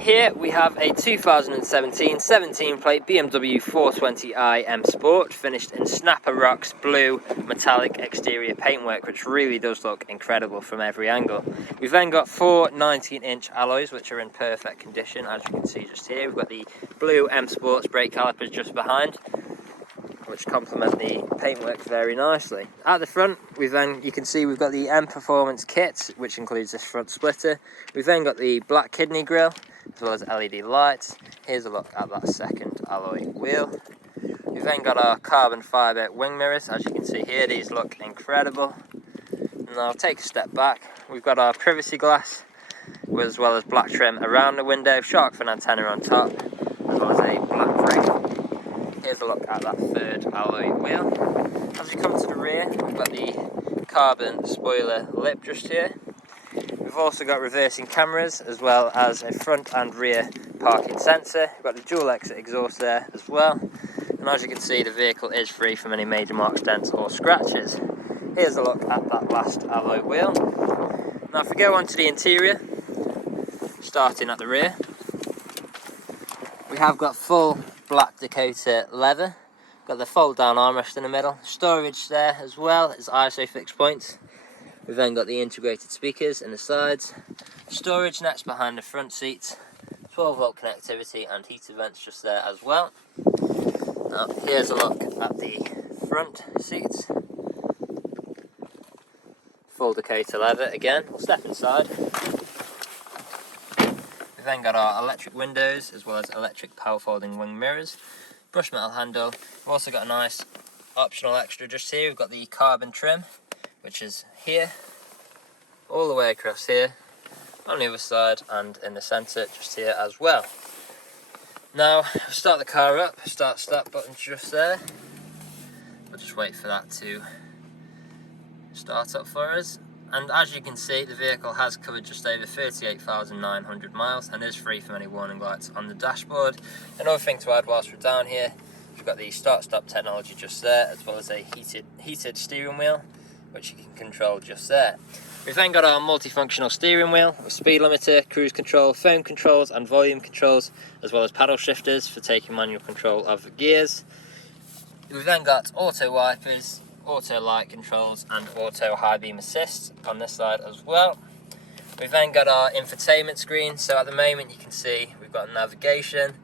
Here we have a 2017 17 plate BMW 420i M Sport, finished in Snapper Rocks blue metallic exterior paintwork, which really does look incredible from every angle. We've then got four 19-inch alloys which are in perfect condition, as you can see just here. We've got the blue M Sports brake calipers just behind, which complement the paintwork very nicely. At the front, you can see we've got the M Performance kit, which includes this front splitter. We've then got the black kidney grille, as well as LED lights. Here's a look at that second alloy wheel. We've then got our carbon fibre wing mirrors. As you can see here, these look incredible. And I'll take a step back. We've got our privacy glass, as well as black trim around the window, shark fin antenna on top, as well as a black ring. Here's a look at that third alloy wheel. As you come to the rear, we've got the carbon spoiler lip just here. We've also got reversing cameras, as well as a front and rear parking sensor. We've got the dual exit exhaust there as well. And as you can see, the vehicle is free from any major marks, dents or scratches. Here's a look at that last alloy wheel. Now if we go on to the interior, starting at the rear, we have got full black Dakota leather. Got the fold down armrest in the middle, storage there as well as ISO fixed points. We've then got the integrated speakers in the sides, storage next behind the front seats, 12 volt connectivity and heated vents just there as well. Now here's a look at the front seats, full Dakota leather again. We'll step inside. We've then got our electric windows, as well as electric power folding wing mirrors, brush metal handle. We've also got a nice optional extra just here. We've got the carbon trim, which is here, all the way across here, on the other side and in the centre just here as well. Now, we'll start the car up, start button just there. We'll just wait for that to start up for us. And as you can see, the vehicle has covered just over 38,900 miles and is free from any warning lights on the dashboard. Another thing to add whilst we're down here, we've got the start-stop technology just there, as well as a heated steering wheel, which you can control just there. We've then got our multifunctional steering wheel with speed limiter, cruise control, phone controls and volume controls, as well as paddle shifters for taking manual control of the gears. We've then got auto wipers, auto light controls and auto high beam assist on this side as well. We've then got our infotainment screen, so at the moment you can see we've got navigation.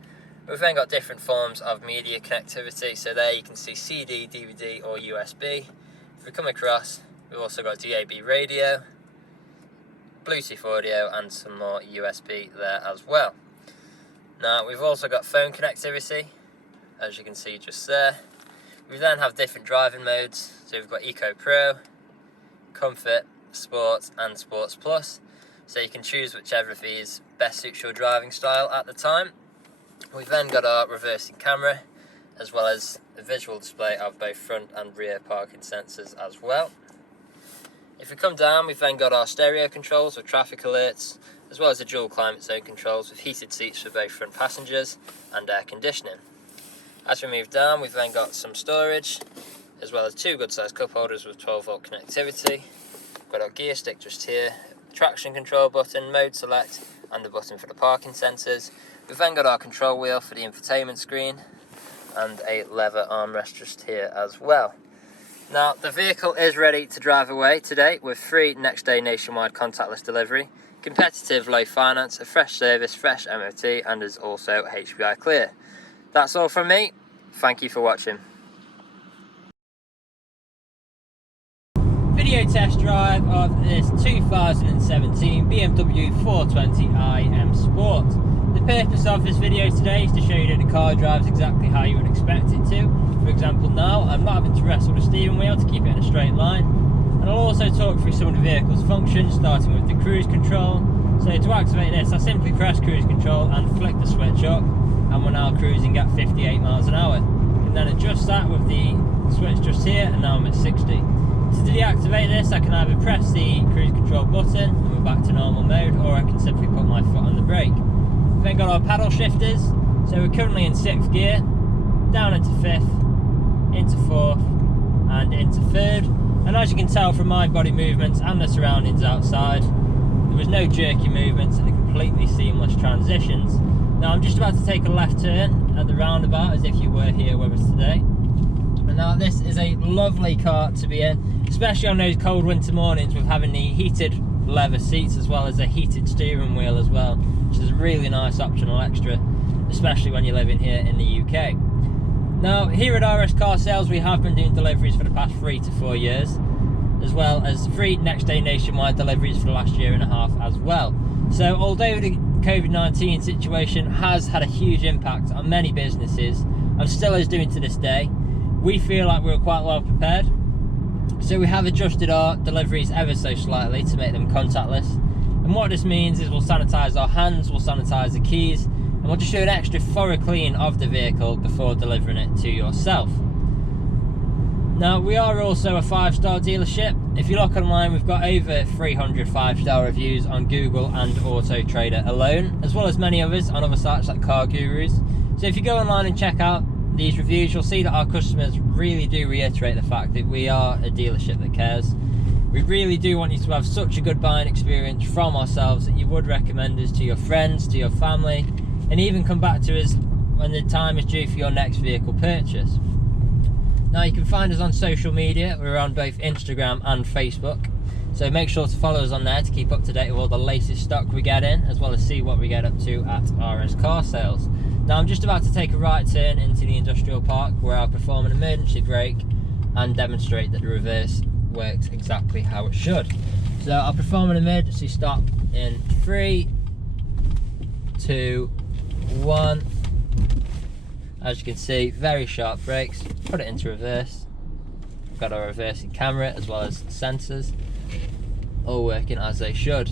We've then got different forms of media connectivity, so there you can see CD, DVD or USB. If we come across, we've also got DAB radio, Bluetooth audio and some more USB there as well. Now we've also got phone connectivity, as you can see just there. We then have different driving modes, so we've got Eco Pro, Comfort, Sport and Sports Plus, so you can choose whichever of these best suits your driving style at the time. We've then got our reversing camera, as well as a visual display of both front and rear parking sensors as well. If we come down, we've then got our stereo controls with traffic alerts, as well as the dual climate zone controls with heated seats for both front passengers and air conditioning. As we move down, we've then got some storage, as well as two good sized cup holders with 12 volt connectivity. We've got our gear stick just here, traction control button, mode select and the button for the parking sensors. We've then got our control wheel for the infotainment screen and a leather armrest just here as well. Now the vehicle is ready to drive away today with free next day nationwide contactless delivery, competitive low finance, a fresh service, fresh MOT and is also HPI clear. That's all from me. Thank you for watching. Video test drive of this 2017 BMW 420i M Sport. The purpose of this video today is to show you that the car drives exactly how you would expect it to. For example, now I'm not having to wrestle the steering wheel to keep it in a straight line. And I'll also talk through some of the vehicle's functions, starting with the cruise control. So to activate this, I simply press cruise control and flick the switch up, and we're now cruising at 58 miles an hour. And then adjust that with the switch just here, and now I'm at 60. To deactivate this, I can either press the cruise control button and we're back to normal mode, or I can simply put my foot on the brake. We've then got our paddle shifters, so we're currently in 6th gear, down into 5th, into 4th and into 3rd. And as you can tell from my body movements and the surroundings outside, there was no jerky movements and the completely seamless transitions. Now I'm just about to take a left turn at the roundabout as if you were here with us today. And now this is a lovely car to be in, especially on those cold winter mornings with having the heated leather seats as well as a heated steering wheel as well, which is a really nice optional extra, especially when you're living here in the UK. Now here at RS Car Sales we have been doing deliveries for the past 3 to 4 years, as well as free next day nationwide deliveries for the last 1.5 years as well. So although the COVID-19 situation has had a huge impact on many businesses and still is doing to this day, we feel like we're quite well prepared. So we have adjusted our deliveries ever so slightly to make them contactless. And what this means is we'll sanitize our hands, we'll sanitize the keys, and we'll just do an extra thorough clean of the vehicle before delivering it to yourself. Now we are also a 5-star dealership. If you look online, we've got over 300 5-star reviews on Google and Auto Trader alone, as well as many others on other sites like Car Gurus. So if you go online and check out these reviews, you'll see that our customers really do reiterate the fact that we are a dealership that cares. We really do want you to have such a good buying experience from ourselves that you would recommend us to your friends, to your family, and even come back to us when the time is due for your next vehicle purchase. Now you can find us on social media. We're on both Instagram and Facebook, so make sure to follow us on there to keep up to date with all the latest stock we get in, as well as see what we get up to at RS Car Sales. Now I'm just about to take a right turn into the industrial park where I'll perform an emergency brake and demonstrate that the reverse works exactly how it should. So I'll perform an emergency stop in 3, 2, 1. As you can see, very sharp brakes. Put it into reverse. We've got our reversing camera as well as sensors, all working as they should.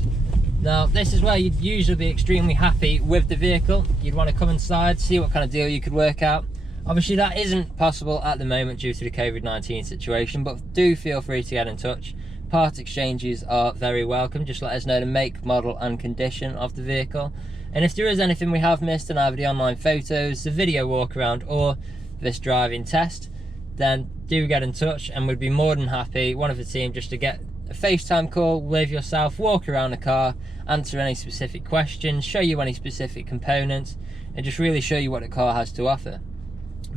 Now this is where you'd usually be extremely happy with the vehicle. You'd want to come inside, see what kind of deal you could work out. Obviously that isn't possible at the moment due to the COVID-19 situation, but do feel free to get in touch. Part exchanges are very welcome. Just let us know the make, model and condition of the vehicle. And if there is anything we have missed in either the online photos, the video walk around or this driving test, then do get in touch and we'd be more than happy, one of the team, just to get a FaceTime call with yourself, walk around the car, answer any specific questions, show you any specific components, and just really show you what the car has to offer.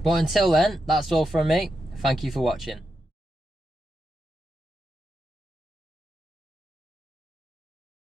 But until then, that's all from me. Thank you for watching.